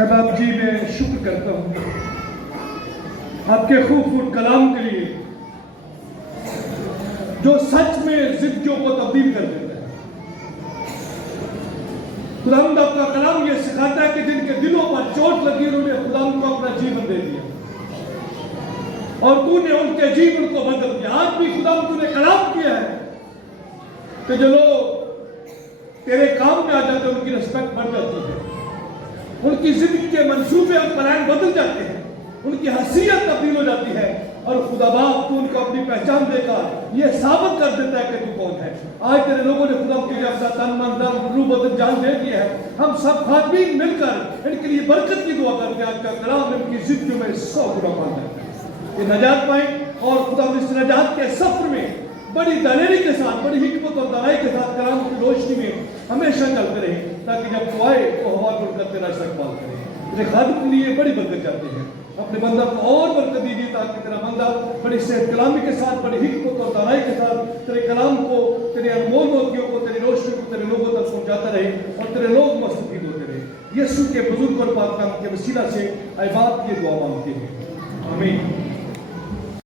احباب جی میں شکر کرتا ہوں آپ کے خوبصورت کلام کے لیے جو سچ میں زندگیوں کو تبدیل کر دیتا ہے۔ خداوند آپ کا کلام یہ سکھاتا ہے کہ جن کے دلوں پر چوٹ لگی انہوں نے خداوند کو اپنا جیون دے دیا اور تو نے ان کے جیون کو بدل دیا۔ آج بھی خداوند تو نے کلام کیا ہے کہ جو لوگ تیرے کام میں آ جاتے ہیں ان کی رسپیکٹ بڑھ جاتی ہے، ان کی زندگی کے منصوبے اور پلان بدل جاتے ہیں، ان کی حیثیت تبدیل ہو جاتی ہے اور خدا باپ تو ان کو اپنی پہچان دے کر یہ ثابت کر دیتا ہے کہ تو کون ہے۔ آج تیرے لوگوں نے خدا کے لیے اپنا تن من دل روح بدن جان دے دیا ہے۔ ہم سب خادمین مل کر ان کے لیے برکت کی دعا کرتے ہیں۔ آج کا کلام ان کی زندگیوں میں 100 گنا بڑھ جاتا ہے، یہ نجات پائیں اور خدا اس نجات کے سفر میں بڑی دلیری کے ساتھ، بڑی حکمت اور دانائی کے ساتھ کلام کی روشنی میں ہمیشہ چلتے رہیں تاکہ جب تو آئے تو ہوا بڑھ کر تیرا استقبال کرے۔ تیرے خادم کے لیے بڑی برکت چاہتے ہیں، اپنے بندہ کو اور برکت دیجیے تاکہ تیرا بندہ بڑی صحت کلامی کے ساتھ، بڑی حکمت اور دانائی کے ساتھ تیرے کلام کو، تیرے انمول موتیوں کو، تیری روشنی کو تیرے لوگوں تک پہنچاتا رہے اور تیرے لوگ مستفید ہوتے رہے۔ یسوع کے بزرگ اور پاک نام کے وسیلہ سے اے باپ یہ دعا مانگتے ہیں، آمین۔